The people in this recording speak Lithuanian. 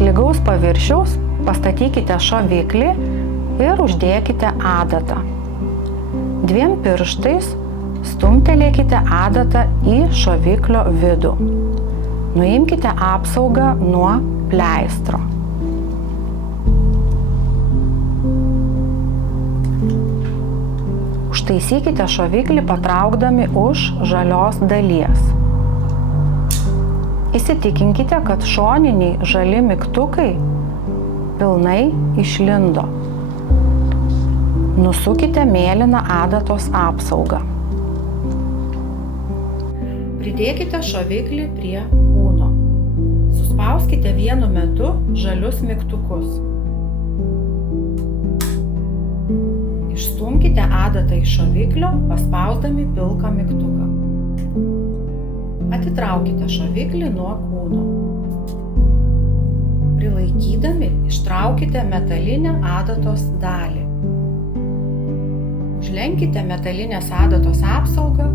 Ant lygaus paviršiaus pastatykite šoviklį ir uždėkite adatą. 2 pirštais stumtelėkite adatą į šoviklio vidų. Nuimkite apsaugą nuo pleistro. Užtaisykite šoviklį patraukdami už žalios dalies. Įsitikinkite, kad šoniniai žali mygtukai pilnai išlindo. Nusukite mėlyną adatos apsaugą. Pridėkite šoviklį prie kūno. Suspauskite vienu metu žalius mygtukus. Išstumkite adatą iš šoviklio, paspausdami pilką mygtuką. Atitraukite šoviklį nuo kūno. Prilaikydami ištraukite metalinę adatos dalį. Užlenkite metalinės adatos apsaugą